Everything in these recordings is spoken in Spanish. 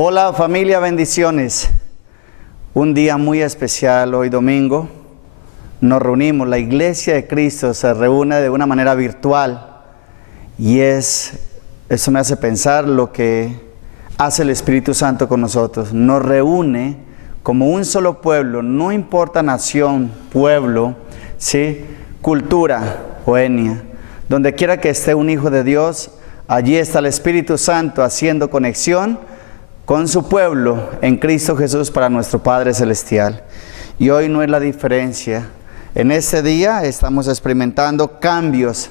Hola familia, bendiciones. Un día muy especial hoy domingo. Nos reunimos, la Iglesia de Cristo se reúne de una manera virtual y eso me hace pensar lo que hace el Espíritu Santo con nosotros. Nos reúne como un solo pueblo, no importa nación, pueblo, ¿sí? Cultura o etnia. Donde quiera que esté un hijo de Dios, allí está el Espíritu Santo haciendo conexión con su pueblo en Cristo Jesús para nuestro Padre Celestial. Y hoy no es la diferencia. En este día estamos experimentando cambios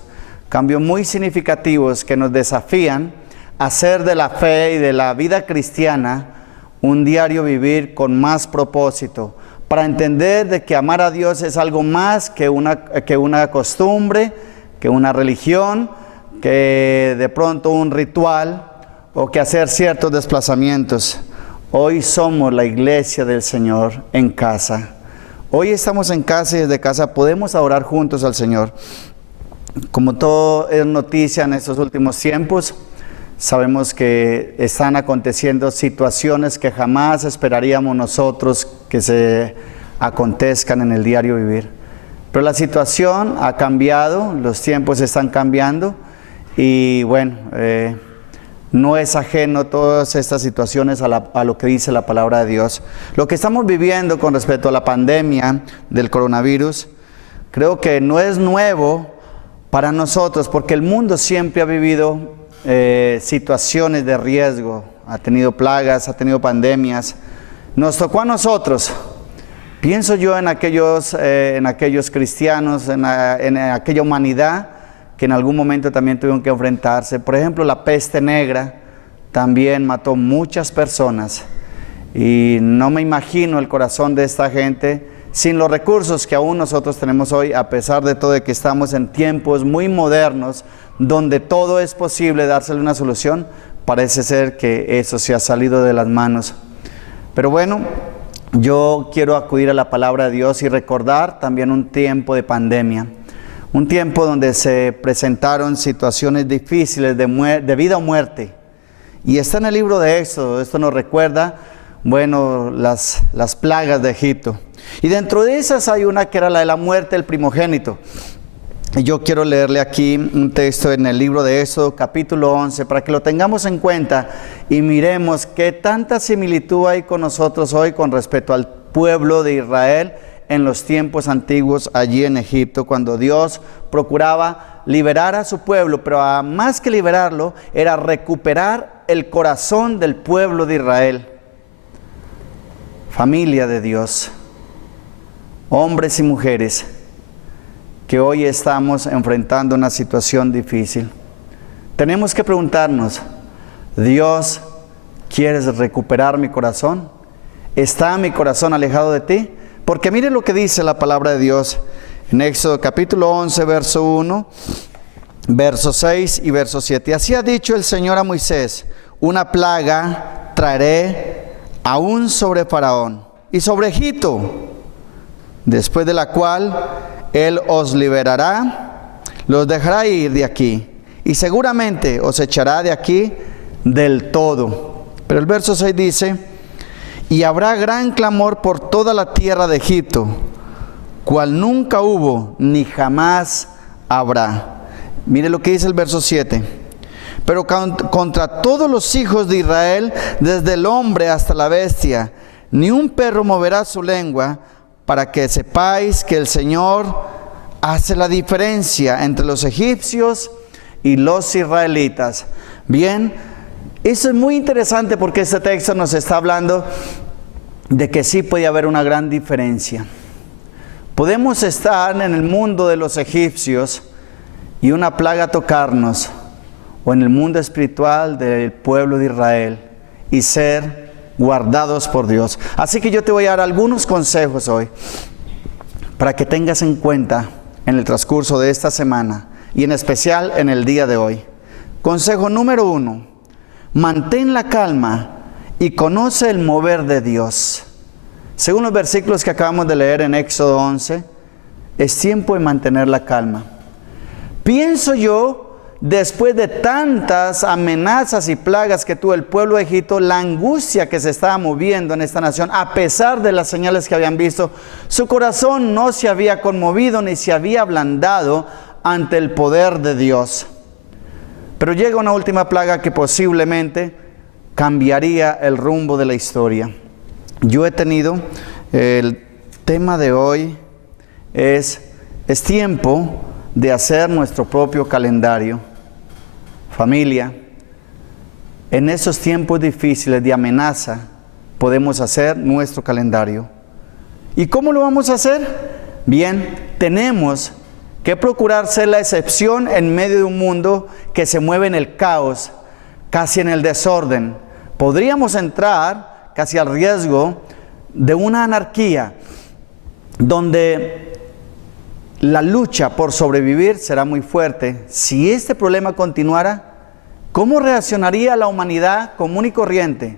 muy significativos que nos desafían a hacer de la fe y de la vida cristiana un diario vivir con más propósito, para entender de que amar a Dios es algo más que una costumbre, que una religión, que de pronto un ritual, o que hacer ciertos desplazamientos. Hoy somos la iglesia del Señor en casa. Hoy estamos en casa y desde casa podemos adorar juntos al Señor. Como todo es noticia en estos últimos tiempos, sabemos que están aconteciendo situaciones que jamás esperaríamos nosotros que se acontezcan en el diario vivir. Pero la situación ha cambiado, los tiempos están cambiando y bueno, no es ajeno todas estas situaciones a lo que dice la palabra de Dios. Lo que estamos viviendo con respecto a la pandemia del coronavirus, creo que no es nuevo para nosotros, porque el mundo siempre ha vivido situaciones de riesgo, ha tenido plagas, ha tenido pandemias. Nos tocó a nosotros, pienso yo en aquellos cristianos, en aquella humanidad que en algún momento también tuvieron que enfrentarse. Por ejemplo, la peste negra también mató muchas personas y no me imagino el corazón de esta gente sin los recursos que aún nosotros tenemos hoy, a pesar de todo de que estamos en tiempos muy modernos donde todo es posible dársele una solución. Parece ser que eso se ha salido de las manos. Pero bueno, yo quiero acudir a la palabra de Dios y recordar también un tiempo de pandemia. Un tiempo donde se presentaron situaciones difíciles de vida o muerte. Y está en el libro de Éxodo. Esto nos recuerda, bueno, las plagas de Egipto. Y dentro de esas hay una que era la de la muerte del primogénito. Y yo quiero leerle aquí un texto en el libro de Éxodo, capítulo 11, para que lo tengamos en cuenta y miremos qué tanta similitud hay con nosotros hoy con respecto al pueblo de Israel en los tiempos antiguos allí en Egipto, cuando Dios procuraba liberar a su pueblo, pero más que liberarlo, era recuperar el corazón del pueblo de Israel. Familia de Dios, hombres y mujeres, que hoy estamos enfrentando una situación difícil. Tenemos que preguntarnos, ¿Dios, quieres recuperar mi corazón? ¿Está mi corazón alejado de ti? Porque mire lo que dice la palabra de Dios en Éxodo capítulo 11, verso 1, verso 6 y verso 7. Así ha dicho el Señor a Moisés: una plaga traeré aún sobre Faraón y sobre Egipto, después de la cual Él os liberará, los dejará ir de aquí y seguramente os echará de aquí del todo. Pero el verso 6 dice: y habrá gran clamor por toda la tierra de Egipto, cual nunca hubo ni jamás habrá. Mire lo que dice el verso 7. Pero contra todos los hijos de Israel, desde el hombre hasta la bestia, ni un perro moverá su lengua, para que sepáis que el Señor hace la diferencia entre los egipcios y los israelitas. Bien, eso es muy interesante porque este texto nos está hablando de que sí puede haber una gran diferencia. Podemos estar en el mundo de los egipcios y una plaga tocarnos, o en el mundo espiritual del pueblo de Israel y ser guardados por Dios. Así que yo te voy a dar algunos consejos hoy para que tengas en cuenta en el transcurso de esta semana y en especial en el día de hoy. Consejo número 1: mantén la calma y conoce el mover de Dios. Según los versículos que acabamos de leer en Éxodo 11, es tiempo de mantener la calma. Pienso yo después de tantas amenazas y plagas que tuvo el pueblo de Egipto, la angustia que se estaba moviendo en esta nación, a pesar de las señales que habían visto, su corazón no se había conmovido ni se había ablandado ante el poder de Dios. Pero llega una última plaga que posiblemente cambiaría el rumbo de la historia. Yo he tenido, el tema de hoy es tiempo de hacer nuestro propio calendario. Familia, en esos tiempos difíciles de amenaza, podemos hacer nuestro calendario. ¿Y cómo lo vamos a hacer? Bien, tenemos que procurar ser la excepción en medio de un mundo que se mueve en el caos, casi en el desorden. Podríamos entrar casi al riesgo de una anarquía, donde la lucha por sobrevivir será muy fuerte. Si este problema continuara, ¿cómo reaccionaría la humanidad común y corriente?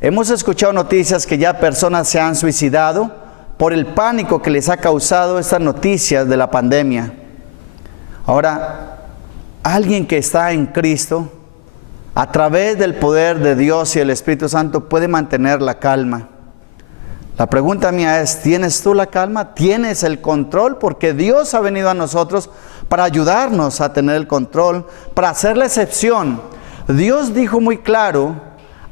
Hemos escuchado noticias que ya personas se han suicidado por el pánico que les ha causado estas noticias de la pandemia. Ahora, alguien que está en Cristo, a través del poder de Dios y el Espíritu Santo, puede mantener la calma. La pregunta mía es, ¿tienes tú la calma? ¿Tienes el control? Porque Dios ha venido a nosotros para ayudarnos a tener el control, para hacer la excepción. Dios dijo muy claro,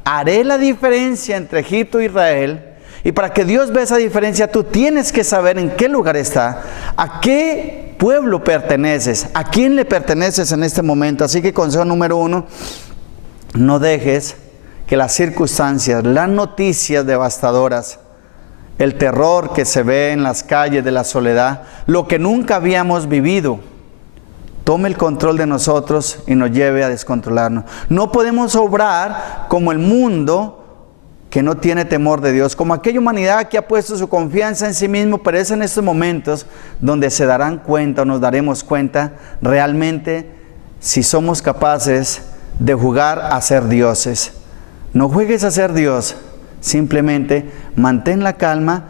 haré la diferencia entre Egipto e Israel. Y para que Dios vea esa diferencia, tú tienes que saber en qué lugar está, a qué pueblo perteneces, a quién le perteneces en este momento. Así que consejo número 1, no dejes que las circunstancias, las noticias devastadoras, el terror que se ve en las calles de la soledad, lo que nunca habíamos vivido, tome el control de nosotros y nos lleve a descontrolarnos. No podemos obrar como el mundo que no tiene temor de Dios, como aquella humanidad que ha puesto su confianza en sí mismo, pero es en estos momentos donde se darán cuenta o nos daremos cuenta realmente si somos capaces de jugar a ser dioses. No juegues a ser Dios, simplemente mantén la calma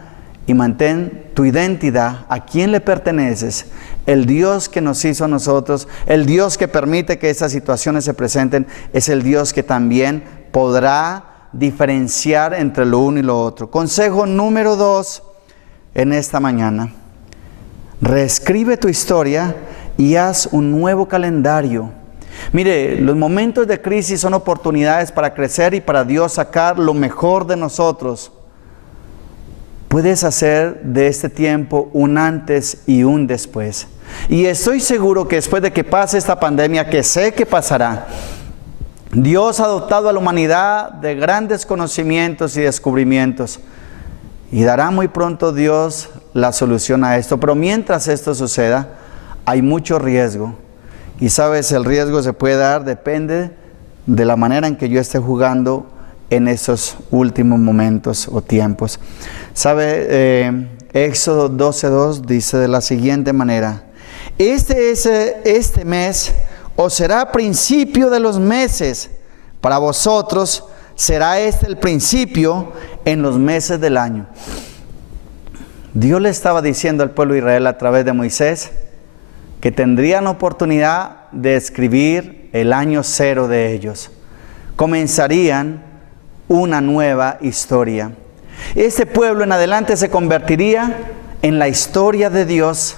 y mantén tu identidad, a quién le perteneces, el Dios que nos hizo a nosotros, el Dios que permite que estas situaciones se presenten, es el Dios que también podrá diferenciar entre lo uno y lo otro. Consejo número 2 en esta mañana: reescribe tu historia y haz un nuevo calendario. Mire, los momentos de crisis son oportunidades para crecer y para Dios sacar lo mejor de nosotros. Puedes hacer de este tiempo un antes y un después. Y estoy seguro que después de que pase esta pandemia, que sé que pasará, Dios ha dotado a la humanidad de grandes conocimientos y descubrimientos. Y dará muy pronto Dios la solución a esto. Pero mientras esto suceda, hay mucho riesgo. Y sabes, el riesgo se puede dar, depende de la manera en que yo esté jugando en esos últimos momentos o tiempos. ¿Sabe? Éxodo 12:2 dice de la siguiente manera: este mes os será principio de los meses, para vosotros será este el principio en los meses del año. Dios le estaba diciendo al pueblo de Israel a través de Moisés que tendrían oportunidad de escribir el año cero de ellos. Comenzarían una nueva historia. Este pueblo en adelante se convertiría en la historia de Dios.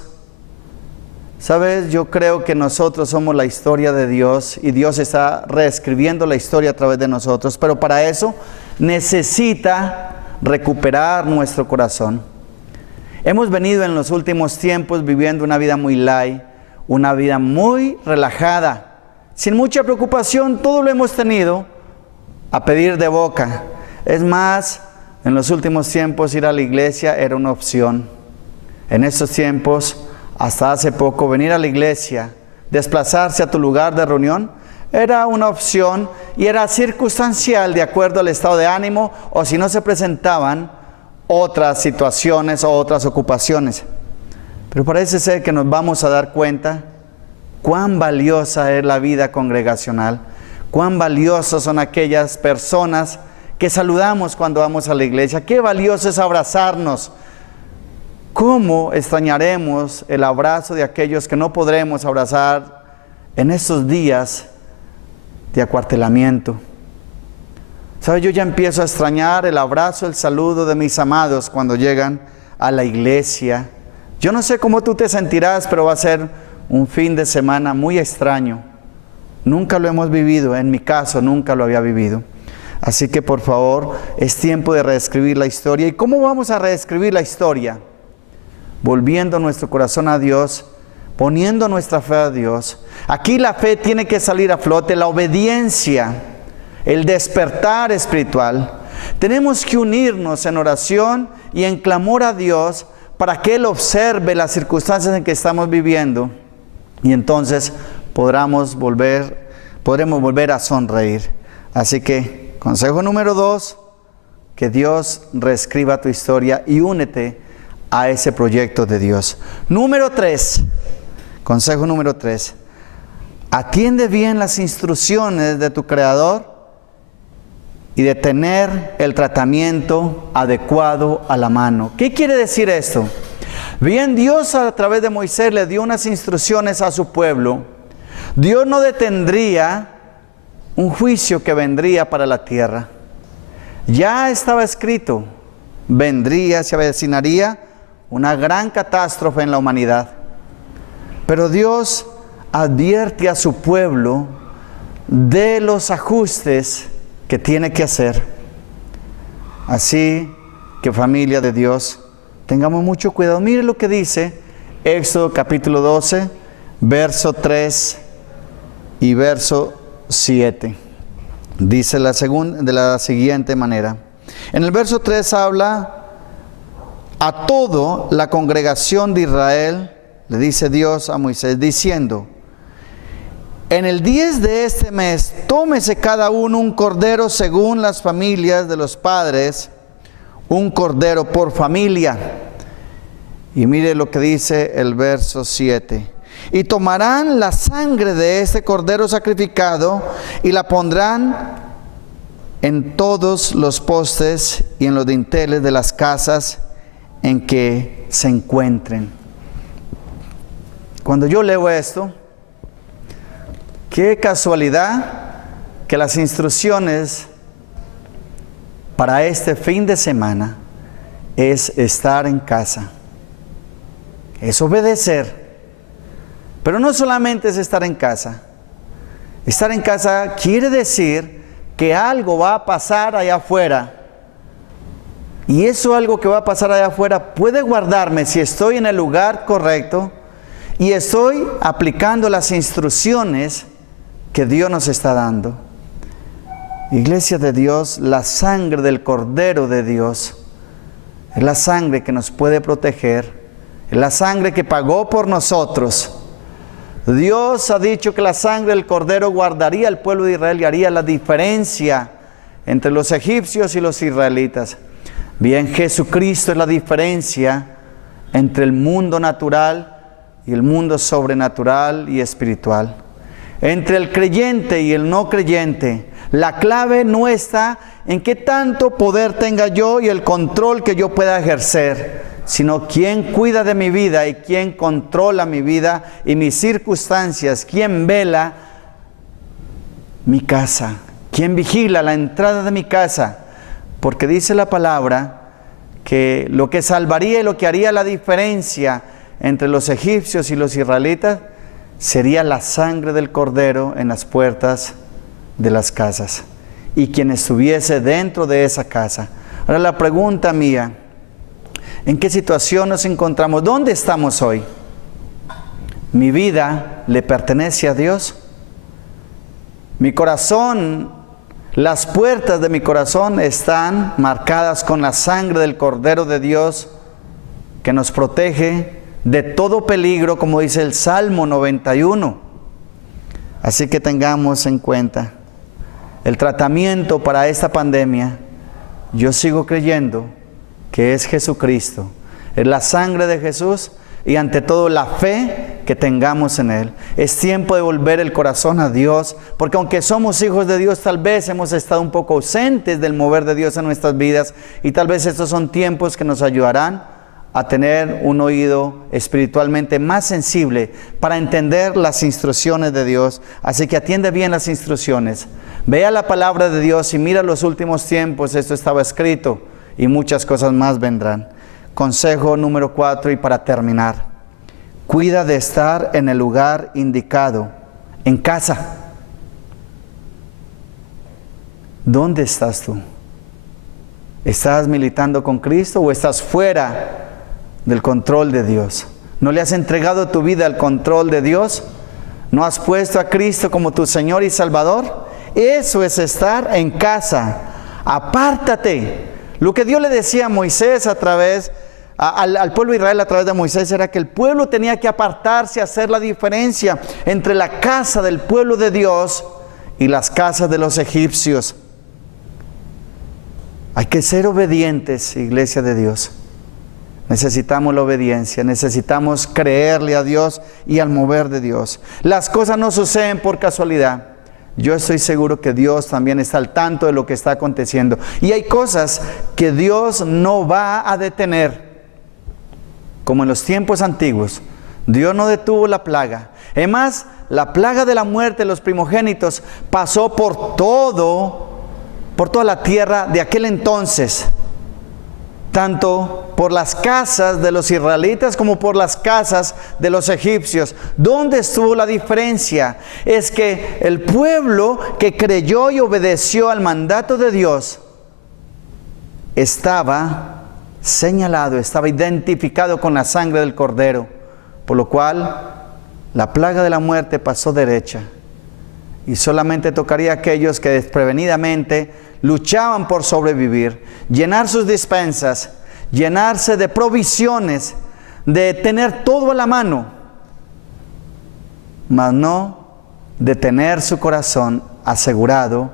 ¿Sabes? Yo creo que nosotros somos la historia de Dios y Dios está reescribiendo la historia a través de nosotros, pero para eso necesita recuperar nuestro corazón. Hemos venido en los últimos tiempos viviendo una vida muy light, una vida muy relajada, sin mucha preocupación, todo lo hemos tenido a pedir de boca. Es más, en los últimos tiempos ir a la iglesia era una opción. En estos tiempos, hasta hace poco, venir a la iglesia, desplazarse a tu lugar de reunión, era una opción y era circunstancial de acuerdo al estado de ánimo o si no se presentaban otras situaciones o otras ocupaciones. Pero parece ser que nos vamos a dar cuenta cuán valiosa es la vida congregacional, cuán valiosos son aquellas personas que saludamos cuando vamos a la iglesia, qué valioso es abrazarnos. ¿Cómo extrañaremos el abrazo de aquellos que no podremos abrazar en estos días de acuartelamiento. ¿Sabes? Yo ya empiezo a extrañar el abrazo, el saludo de mis amados cuando llegan a la iglesia. Yo no sé cómo tú te sentirás, pero va a ser un fin de semana muy extraño. Nunca lo hemos vivido, en mi caso nunca lo había vivido. Así que por favor, es tiempo de reescribir la historia. ¿Y cómo vamos a reescribir la historia? Volviendo nuestro corazón a Dios, poniendo nuestra fe a Dios. Aquí la fe tiene que salir a flote, la obediencia, el despertar espiritual. Tenemos que unirnos en oración y en clamor a Dios para que Él observe las circunstancias en que estamos viviendo y entonces podremos volver a sonreír. Así que, consejo número 2, que Dios reescriba tu historia y únete a ese proyecto de Dios. Número 3, consejo número 3, atiende bien las instrucciones de tu Creador y de tener el tratamiento adecuado a la mano. ¿Qué quiere decir esto? Bien, Dios a través de Moisés le dio unas instrucciones a su pueblo. Dios no detendría un juicio que vendría para la tierra. Ya estaba escrito, vendría, se avecinaría una gran catástrofe en la humanidad. Pero Dios advierte a su pueblo de los ajustes que tiene que hacer. Así que, familia de Dios, tengamos mucho cuidado. Mire lo que dice Éxodo capítulo 12, verso 3 y verso 7. Dice de la siguiente manera. En el verso 3 habla a toda la congregación de Israel, le dice Dios a Moisés, diciendo: en el 10 de este mes, tómese cada uno un cordero según las familias de los padres, un cordero por familia. Y mire lo que dice el verso 7. Y tomarán la sangre de este cordero sacrificado y la pondrán en todos los postes y en los dinteles de las casas en que se encuentren. Cuando yo leo esto, qué casualidad que las instrucciones para este fin de semana es estar en casa. Es obedecer. Pero no solamente es estar en casa. Estar en casa quiere decir que algo va a pasar allá afuera. Y eso algo que va a pasar allá afuera puede guardarme si estoy en el lugar correcto y estoy aplicando las instrucciones que Dios nos está dando. Iglesia de Dios, la sangre del Cordero de Dios es la sangre que nos puede proteger, es la sangre que pagó por nosotros. Dios ha dicho que la sangre del Cordero guardaría al pueblo de Israel y haría la diferencia entre los egipcios y los israelitas. Bien, Jesucristo es la diferencia entre el mundo natural y el mundo sobrenatural y espiritual. Entre el creyente y el no creyente, la clave no está en qué tanto poder tenga yo y el control que yo pueda ejercer, sino quién cuida de mi vida y quién controla mi vida y mis circunstancias, quién vela mi casa, quién vigila la entrada de mi casa. Porque dice la palabra que lo que salvaría y lo que haría la diferencia entre los egipcios y los israelitas sería la sangre del Cordero en las puertas de las casas y quien estuviese dentro de esa casa. Ahora la pregunta mía: ¿en qué situación nos encontramos? ¿Dónde estamos hoy? ¿Mi vida le pertenece a Dios? Mi corazón, las puertas de mi corazón están marcadas con la sangre del Cordero de Dios que nos protege de todo peligro, como dice el Salmo 91. Así que tengamos en cuenta el tratamiento para esta pandemia. Yo sigo creyendo que es Jesucristo, es la sangre de Jesús y ante todo la fe que tengamos en Él. Es tiempo de volver el corazón a Dios, porque aunque somos hijos de Dios, tal vez hemos estado un poco ausentes del mover de Dios en nuestras vidas y tal vez estos son tiempos que nos ayudarán a tener un oído espiritualmente más sensible para entender las instrucciones de Dios. Así que atiende bien las instrucciones. Vea la palabra de Dios y mira los últimos tiempos. Esto estaba escrito y muchas cosas más vendrán. Consejo número 4 y para terminar. Cuida de estar en el lugar indicado, en casa. ¿Dónde estás tú? ¿Estás militando con Cristo o estás fuera del control de Dios? ¿No le has entregado tu vida al control de Dios? ¿No has puesto a Cristo como tu Señor y Salvador? Eso es estar en casa. Apártate. Lo que Dios le decía a Moisés al pueblo de Israel a través de Moisés era que el pueblo tenía que apartarse, hacer la diferencia entre la casa del pueblo de Dios y las casas de los egipcios. Hay que ser obedientes, iglesia de Dios. Necesitamos la obediencia, necesitamos creerle a Dios y al mover de Dios. Las cosas no suceden por casualidad. Yo estoy seguro que Dios también está al tanto de lo que está aconteciendo. Y hay cosas que Dios no va a detener. Como en los tiempos antiguos, Dios no detuvo la plaga. Es más, la plaga de la muerte de los primogénitos pasó por toda la tierra de aquel entonces, tanto por las casas de los israelitas como por las casas de los egipcios. ¿Dónde estuvo la diferencia? Es que el pueblo que creyó y obedeció al mandato de Dios estaba señalado, estaba identificado con la sangre del Cordero, por lo cual la plaga de la muerte pasó derecha y solamente tocaría a aquellos que desprevenidamente luchaban por sobrevivir, llenar sus despensas, llenarse de provisiones, de tener todo a la mano, mas no de tener su corazón asegurado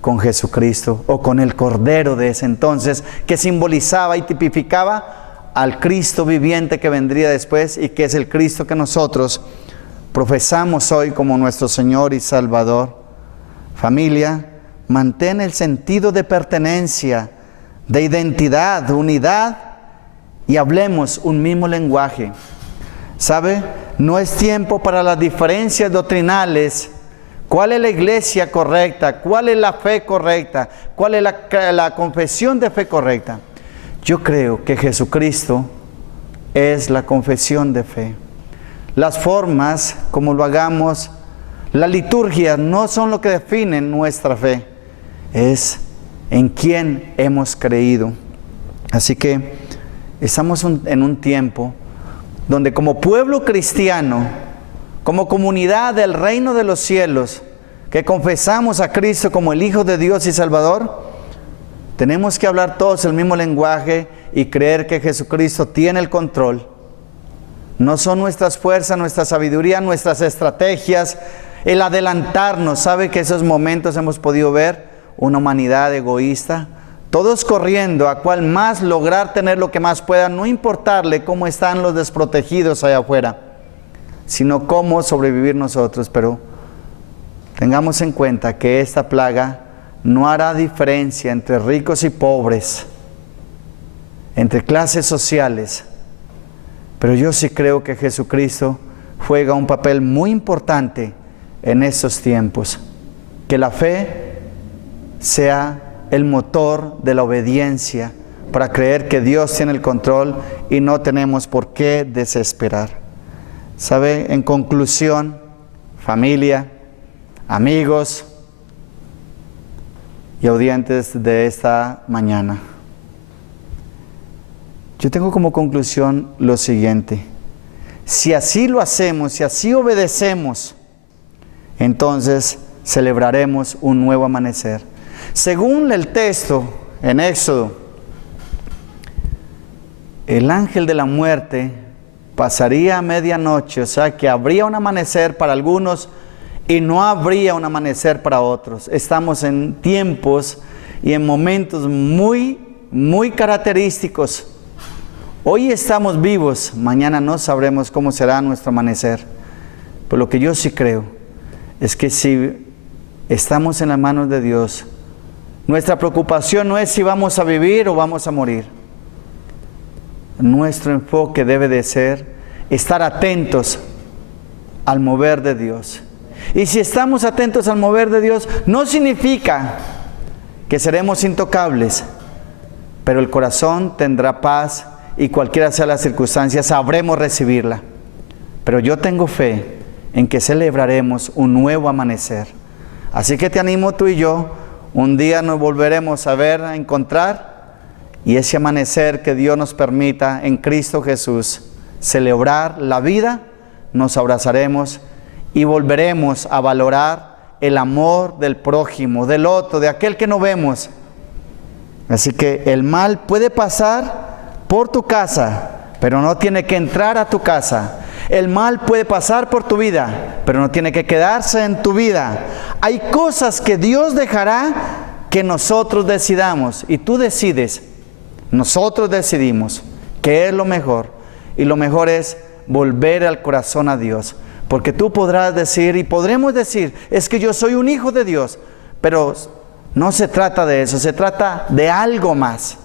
con Jesucristo o con el Cordero de ese entonces, que simbolizaba y tipificaba al Cristo viviente que vendría después y que es el Cristo que nosotros profesamos hoy como nuestro Señor y Salvador. Familia, mantén el sentido de pertenencia, de identidad, de unidad y hablemos un mismo lenguaje. ¿Sabe? No es tiempo para las diferencias doctrinales. ¿Cuál es la iglesia correcta? ¿Cuál es la fe correcta? ¿Cuál es la confesión de fe correcta? Yo creo que Jesucristo es la confesión de fe. Las formas, como lo hagamos, la liturgia no son lo que definen nuestra fe. Es en quién hemos creído. Así que estamos en un tiempo donde como pueblo cristiano, como comunidad del reino de los cielos, que confesamos a Cristo como el Hijo de Dios y Salvador, tenemos que hablar todos el mismo lenguaje y creer que Jesucristo tiene el control. No son nuestras fuerzas, nuestra sabiduría, nuestras estrategias, el adelantarnos. ¿Sabe que esos momentos hemos podido ver? Una humanidad egoísta, todos corriendo a cual más lograr tener lo que más puedan, no importarle cómo están los desprotegidos allá afuera, sino cómo sobrevivir nosotros. Pero tengamos en cuenta que esta plaga no hará diferencia entre ricos y pobres, entre clases sociales. Pero yo sí creo que Jesucristo juega un papel muy importante en estos tiempos. Que la fe sea el motor de la obediencia para creer que Dios tiene el control y no tenemos por qué desesperar. ¿Sabe? En conclusión, familia, amigos y audientes de esta mañana, yo tengo como conclusión lo siguiente: si así lo hacemos, si así obedecemos, entonces celebraremos un nuevo amanecer. Según el texto en Éxodo, el ángel de la muerte pasaría a medianoche, o sea que habría un amanecer para algunos y no habría un amanecer para otros. Estamos en tiempos y en momentos muy, muy característicos. Hoy estamos vivos, mañana no sabremos cómo será nuestro amanecer. Pero lo que yo sí creo es que si estamos en las manos de Dios, nuestra preocupación no es si vamos a vivir o vamos a morir. nuestro enfoque debe de ser estar atentos al mover de Dios. Y si estamos atentos al mover de Dios, no significa que seremos intocables, pero el corazón tendrá paz y cualquiera sea la circunstancia, sabremos recibirla. Pero yo tengo fe en que celebraremos un nuevo amanecer. Así que te animo, tú y yo, un día nos volveremos a ver, a encontrar, y ese amanecer que Dios nos permita en Cristo Jesús, celebrar la vida, nos abrazaremos y volveremos a valorar el amor del prójimo, del otro, de aquel que no vemos. Así que el mal puede pasar por tu casa, pero no tiene que entrar a tu casa. El mal puede pasar por tu vida, pero no tiene que quedarse en tu vida. Hay cosas que Dios dejará que nosotros decidamos, y tú decides. Nosotros decidimos qué es lo mejor, y lo mejor es volver al corazón a Dios. Porque tú podrás decir, y podremos decir, es que yo soy un hijo de Dios, pero no se trata de eso, se trata de algo más.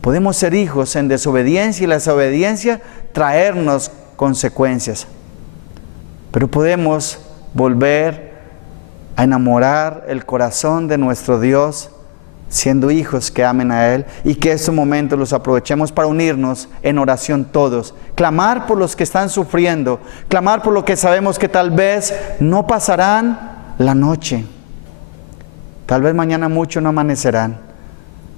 Podemos ser hijos en desobediencia, y la desobediencia traernos consecuencias. Pero podemos volver a enamorar el corazón de nuestro Dios, siendo hijos que amen a Él, y que estos momentos los aprovechemos para unirnos en oración todos, clamar por los que están sufriendo, clamar por lo que sabemos que tal vez no pasarán la noche, tal vez mañana mucho no amanecerán.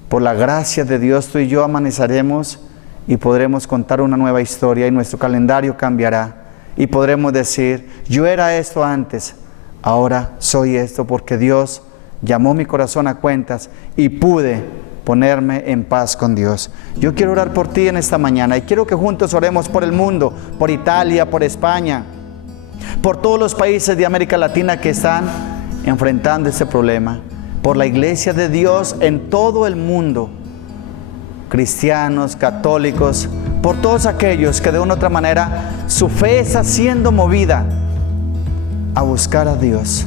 Por la gracia de Dios, tú y yo amaneceremos y podremos contar una nueva historia, y nuestro calendario cambiará, y podremos decir, yo era esto antes, ahora soy esto, porque Dios llamó mi corazón a cuentas y pude ponerme en paz con Dios. Yo quiero orar por ti en esta mañana, y quiero que juntos oremos por el mundo, por Italia, por España, por todos los países de América Latina que están enfrentando este problema, por la iglesia de Dios en todo el mundo, cristianos, católicos, por todos aquellos que de una u otra manera su fe está siendo movida a buscar a Dios,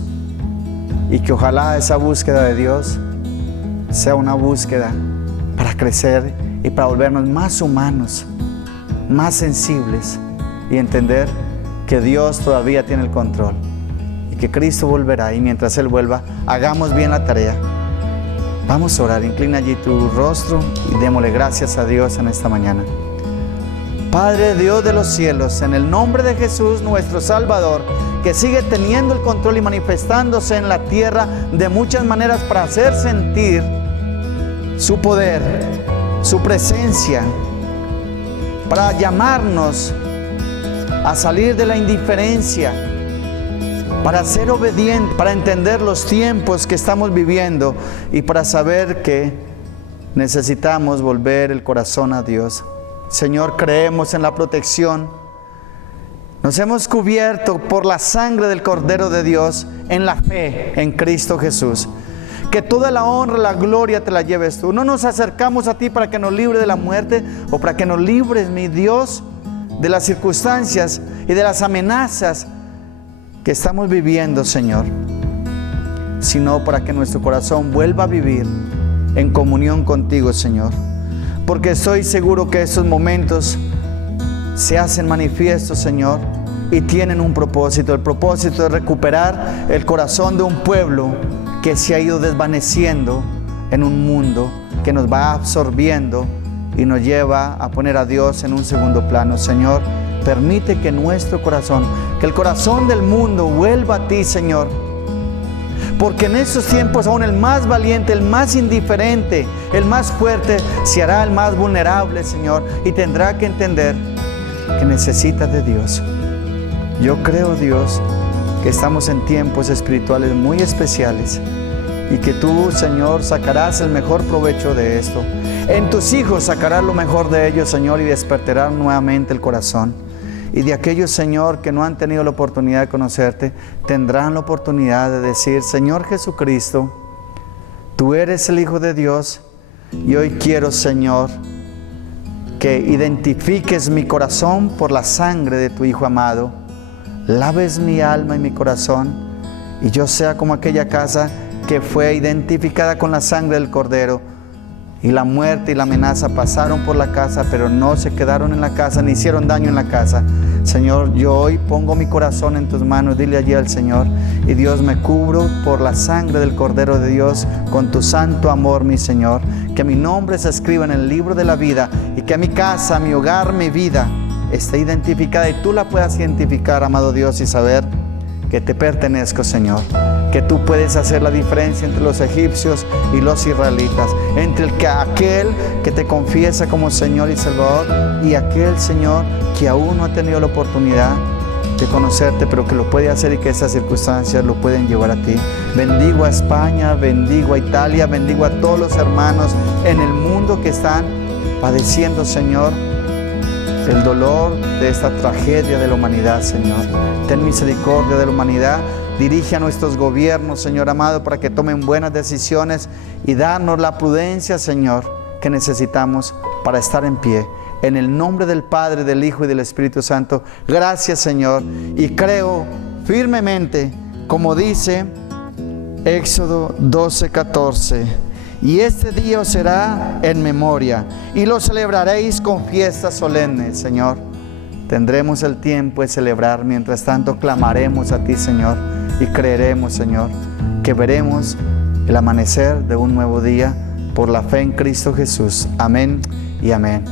y que ojalá esa búsqueda de Dios sea una búsqueda para crecer y para volvernos más humanos, más sensibles, y entender que Dios todavía tiene el control y que Cristo volverá, y mientras Él vuelva, hagamos bien la tarea. Vamos a orar. Inclina allí tu rostro y démosle gracias a Dios en esta mañana. Padre Dios de los cielos, en el nombre de Jesús nuestro Salvador, que sigue teniendo el control y manifestándose en la tierra de muchas maneras para hacer sentir su poder, su presencia, para llamarnos a salir de la indiferencia, para ser obedientes, para entender los tiempos que estamos viviendo, y para saber que necesitamos volver el corazón a Dios. Señor, creemos en la protección. Nos hemos cubierto por la sangre del Cordero de Dios en la fe en Cristo Jesús. Que toda la honra, la gloria te la lleves tú. No nos acercamos a ti para que nos libre de la muerte, o para que nos libres, mi Dios, de las circunstancias y de las amenazas que estamos viviendo, Señor, sino para que nuestro corazón vuelva a vivir en comunión contigo, Señor. Porque estoy seguro que estos momentos se hacen manifiestos, Señor, y tienen un propósito. El propósito es recuperar el corazón de un pueblo que se ha ido desvaneciendo en un mundo que nos va absorbiendo y nos lleva a poner a Dios en un segundo plano. Señor, permite que nuestro corazón, que el corazón del mundo vuelva a ti, Señor. Porque en estos tiempos aún el más valiente, el más indiferente, el más fuerte, se hará el más vulnerable, Señor, y tendrá que entender que necesita de Dios. Yo creo, Dios, que estamos en tiempos espirituales muy especiales, y que tú, Señor, sacarás el mejor provecho de esto. En tus hijos sacarás lo mejor de ellos, Señor, y despertarás nuevamente el corazón. Y de aquellos, Señor, que no han tenido la oportunidad de conocerte, tendrán la oportunidad de decir: Señor Jesucristo, tú eres el Hijo de Dios, y hoy quiero, Señor, que identifiques mi corazón por la sangre de tu Hijo amado, laves mi alma y mi corazón, y yo sea como aquella casa que fue identificada con la sangre del Cordero, y la muerte y la amenaza pasaron por la casa, pero no se quedaron en la casa, ni hicieron daño en la casa. Señor, yo hoy pongo mi corazón en tus manos, dile allí al Señor, y Dios, me cubro por la sangre del Cordero de Dios, con tu santo amor, mi Señor, que mi nombre se escriba en el libro de la vida, y que mi casa, mi hogar, mi vida esté identificada, y tú la puedas identificar, amado Dios, y saber que te pertenezco, Señor, que tú puedes hacer la diferencia entre los egipcios y los israelitas, entre aquel que te confiesa como Señor y Salvador, y aquel, Señor, que aún no ha tenido la oportunidad de conocerte, pero que lo puede hacer y que esas circunstancias lo pueden llevar a ti. Bendigo a España, bendigo a Italia, bendigo a todos los hermanos en el mundo que están padeciendo, Señor, el dolor de esta tragedia de la humanidad, Señor. Ten misericordia de la humanidad. Dirige a nuestros gobiernos, Señor amado, para que tomen buenas decisiones y darnos la prudencia, Señor, que necesitamos para estar en pie. En el nombre del Padre, del Hijo y del Espíritu Santo. Gracias, Señor. Y creo firmemente, como dice Éxodo 12:14, y este día os será en memoria, y lo celebraréis con fiestas solemnes, Señor. Tendremos el tiempo de celebrar, mientras tanto clamaremos a ti, Señor, y creeremos, Señor, que veremos el amanecer de un nuevo día por la fe en Cristo Jesús. Amén y amén.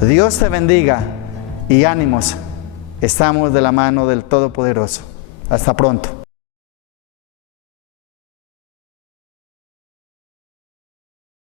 Dios te bendiga y ánimos. Estamos de la mano del Todopoderoso. Hasta pronto.